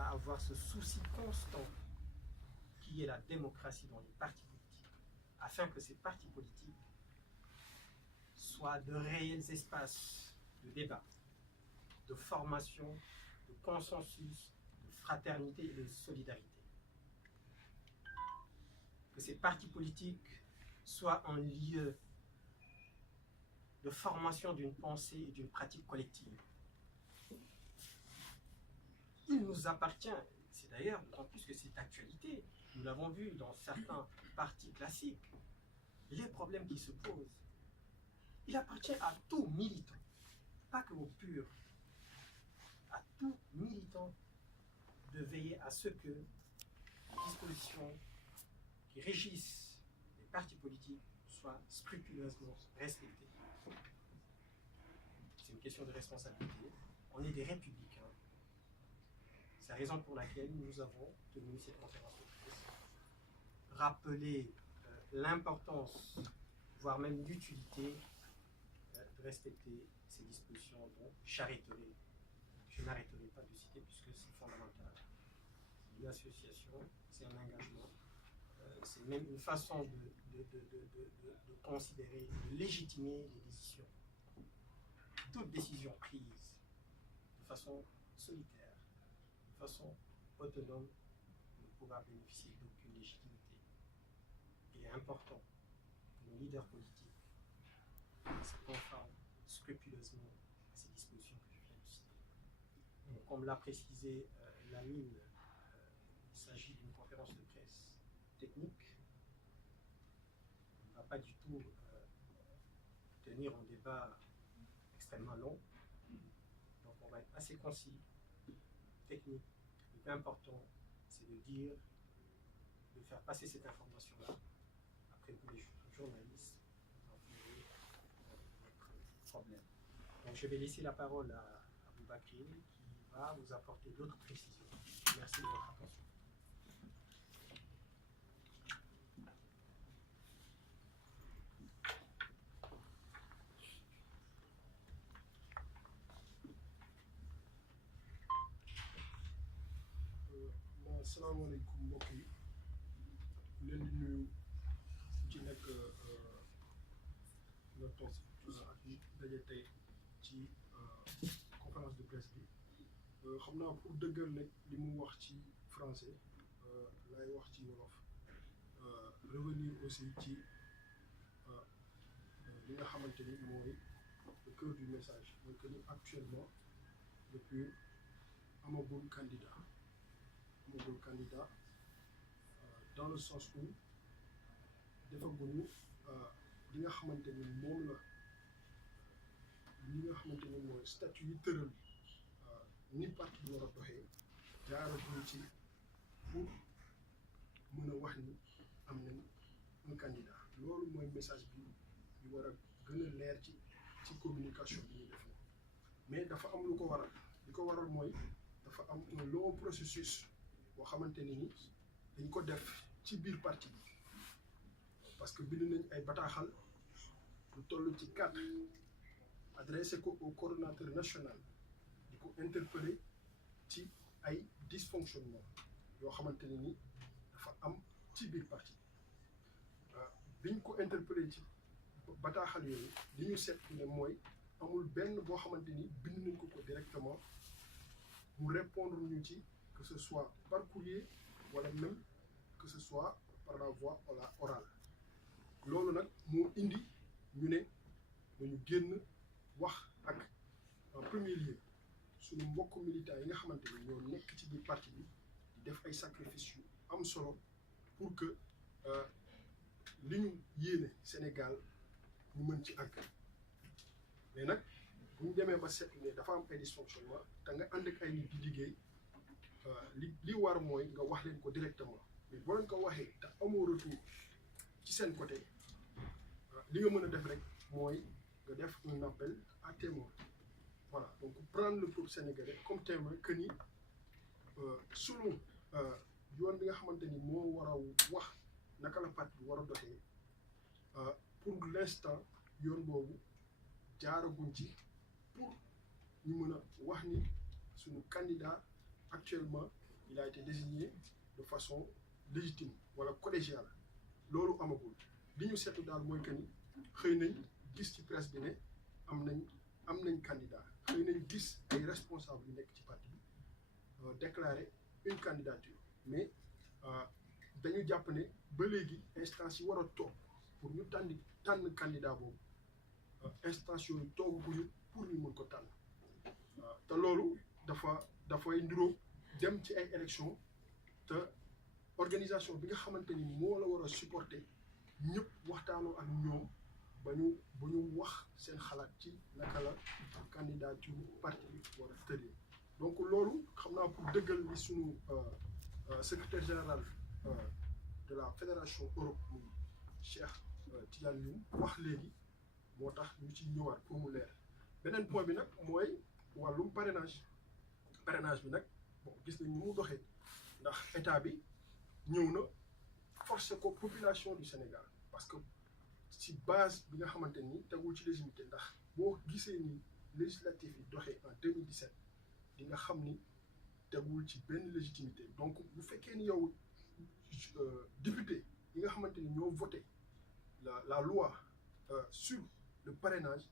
à avoir ce souci constant qui est la démocratie dans les partis politiques, afin que ces partis politiques soient de réels espaces de débat, de formation, de consensus, de fraternité et de solidarité. Que ces partis politiques soient un lieu de formation d'une pensée et d'une pratique collective. Il nous appartient, c'est d'ailleurs d'autant plus que c'est d'actualité, nous l'avons vu dans certains partis classiques, les problèmes qui se posent. Il appartient à tout militant, pas que aux purs, à tout militant de veiller à ce que les dispositions qui régissent les partis politiques soient scrupuleusement respectées. C'est une question de responsabilité. On est des républicains. C'est la raison pour laquelle nous avons tenu cette conférence de presse. Rappeler l'importance, voire même l'utilité de respecter ces dispositions dont je n'arrêterai pas de citer puisque c'est fondamental. C'est une association, c'est un engagement, c'est même une façon de considérer, de légitimer les décisions. Toute décision prise de façon solitaire, de façon autonome, ne pourra bénéficier d'aucune légitimité. Il est important que nos leaders politiques se conforment scrupuleusement à ces dispositions que je viens de citer. Donc, comme l'a précisé Lamine, il s'agit d'une conférence de presse technique. On ne va pas du tout tenir un débat extrêmement long. Donc on va être assez concis, technique. Le plus important, c'est de dire, de faire passer cette information-là. Après vous, les journalistes, vous en ferez votre problème. Donc je vais laisser la parole à Aboubakri qui va vous apporter d'autres précisions. Merci de votre attention. asalaamaaleykum mbokk yi leen di nuyu ci nekk nga toog ak daje tey ci conférence de presse bi xam naa pour dëggal nag li mu wax ci français lay wax ci wolof revenir aussi ci li nga xamante ni mooy le cœur du message mooy que ni actuellement depuis amagul candidat dans le sens où defaguñu li nga xamante ni moom la li nga xamante ni mooy statut yi tëral ni parti bi war a doxee jaaraguñu ci pour mën a wax ni am nañ un candidat loolu mooy message bi war a gën a leer ci communication bi ñuy def mais dafa am lu ko waral li ko waral mooy dafa am un long processus boo xamante ni dañ ko def ci biir parti bi parce que bind nañ ay bataaxal lu toll ci 4 adressé ko au coordonnateur national di ko interpeller ci ay dysfonctionnement yoo xamante ni dafa am ci biir parti biñ ko interpeller ci bataaxal yooyu li ñu seetlu ne mooy amul benn boo xamante ni bind nañ ko directement mu répondre ñu ci que ce soit par courrier wala même que ce soit par la voie orale loolu nag moo indi ñu ne dañu génn wax ak en premier lieu suñu mbokk militants yi nga xamante ni ñoo nekk ci biir parti bi di def ay sacrifices yu am solo pour que li ñu yéene Sénégal ñu mën ci àgg mais nag bu ñu demee ba seetlu ne dafa am ay dysfonctionnement te nga ànd ak ay nit di liggéey li war mooy nga wax leen ko directement mais boo leen ko waxee te amoo retour ci seen côté li nga mën a def rek mooy nga def un appel à témoin voilà donc prendre le peuple sénégalais comme témoin que ni selon yoon bi nga xamante ni moo war a wax naka la parti bi war a doxee pour l'instant yoon boobu jaaraguñ ci pour ñu mën a wax ni suñu candidat actuellement il a été désigné de façon légitime wala collégiale loolu amagul li ñu seetlu daal mooy que ni xëy nañ gis ci presse bi ne am nañ candidat xëy nañ gis ay responsables yu nekk ci parti bi déclarer une candidature mais dañu jàpp ne ba léegi instance yi war a toog pour ñu tànn candidat boobu instance yooyu tooguñu pour ñu mën ko tànn te loolu dafay nduróo dem ci ay élections te organisation bi nga xamante ni moo la war a supporter ñëpp waxtaanoo ak ñoom ba ñu wax seen xalaat ci naka la candidature parti bi war a tëddee donc loolu xam naa pour dëggal li sunu secrétaire général de la fédération Europe muy Cheikh Tidiane Youm wax léegi moo tax ñu ci ñëwaat pour mu leer beneen point bi nag mooy wàllum parrainage bi nag bon gis nañ ni mu doxee ndax état bi ñëw na forcer ko population du Sénégal parce que ci base bi nga xamante ni tegul ci légitimité ndax boo gisee ni législatif yi doxee en 2017 di nga xam ni tegul ci benn légitimité donc bu fekkee ni yow député yi nga xamante ni ñoo voté la loi sur le parrainage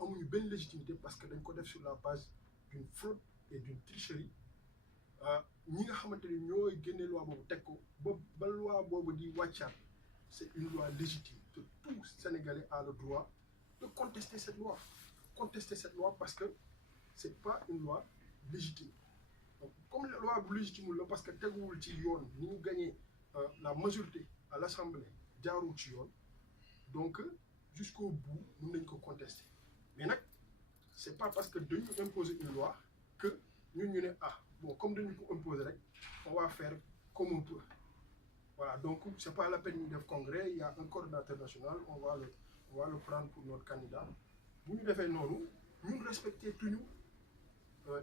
amuñu benn légitimité parce que dañ ko def sur la base d'une fraude et d'une tricherie ñi nga xamante ni ñooy génne loi boobu teg ko ba loi boobu di wàccaat c'est une loi légitime que tout Sénégalais a le droit de contester cette loi parce que c'est pas une loi légitime donc comme la loi bu légitime la parce que teguwul ci yoon ni ñu gagné la majorité à l'Assemblée jaarul ci yoon donc jusqu'au bout mën nañ ko contester mais nag c'est pas parce que dañu imposer une loi que ñun ñu ne bon comme dañu ko imposer rek on va faire comme on peut voilà donc c'est pas la peine ñu def congrès il y a un coordinateur national on va le prendre pour notre candidat bu ñu defee noonu ñun respecter tuñu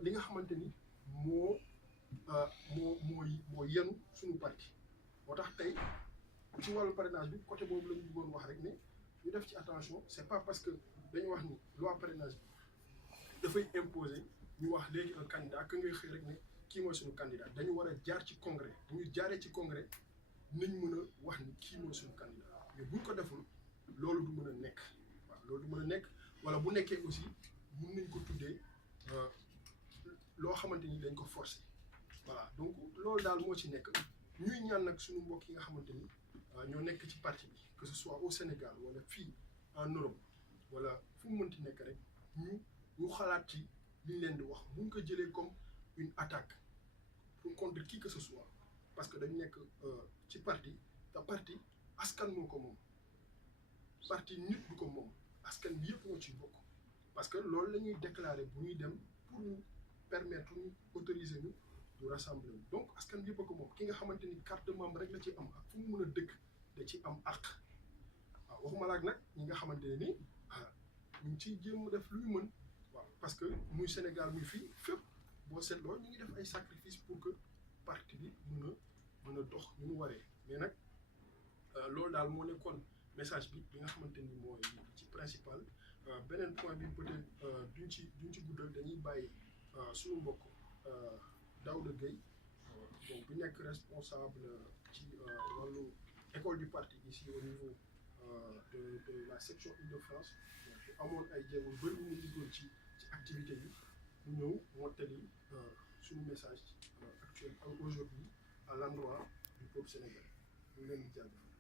li nga xamante ni moo yenu suñu parti moo tax tey ci wàllu parrainage bi côté boobu la ñu bëggoon wax rek ne ñu def ci attention c'est pas parce que dañu wax ni loi parrainage bi dafay imposer ñu wax léegi un candidat que ngay xëy rek ne kii mooy suñu candidat dañu war a jaar ci congrès bu ñu jaaree ci congrès nañ mën a wax ni kii mooy suñu candidat mais buñ ko deful loolu du mën a nekk waaw loolu du mën a nekk wala bu nekkee aussi mën nañ ko tuddee loo xamante ni dañ ko forcer voilà donc loolu daal moo ci nekk ñuy ñaan nag suñu mbokk yi nga xamante ni ñoo nekk ci parti bi que ce soit au Sénégal wala fii en Europe wala fu mu mënti nekk rek ñu xalaat ci li ñu leen di wax bu ñu ko jëlee comme une attaque contre qui que ce soit parce que dañu nekk ci parti te parti askan moo ko moom parti nit du ko moom askan bi yëpp ñoo ci bokk parce que loolu la ñuy déclarer bu ñuy dem pour ñu permettre ñu autoriser ñu du rassembler donc askan bi yëpp a ko moom ki nga xamante ni carte de membre rek la ci am ak fu mu mën a dëkk da ci am àq waaw waxuma laak nag ñi nga xamante ne ni ñu ngi ciy jéem def lu ñu mën waaw parce que muy Sénégal muy fii fépp boo seetloo ñu ngi def ay sacrifice pour que parti bi mën a dox ñu mu waree mais nag loolu daal moo nekkoon message bi nga xamante ni mooy ci principal beneen point bi peut-être duñ ci guddal dañuy bàyyi suñu mbokk Daouda Gueye donc bi nekk responsable ci wàllu école du parti ici au niveau de la section Île-de-France donc amoon ay jéego yu bëri ñu liggéey ci activité yi ñu ñëw mottali suñu message actuel aujourd'hui à l'endroit du peuple sénégalais ñu leen di jaajëfal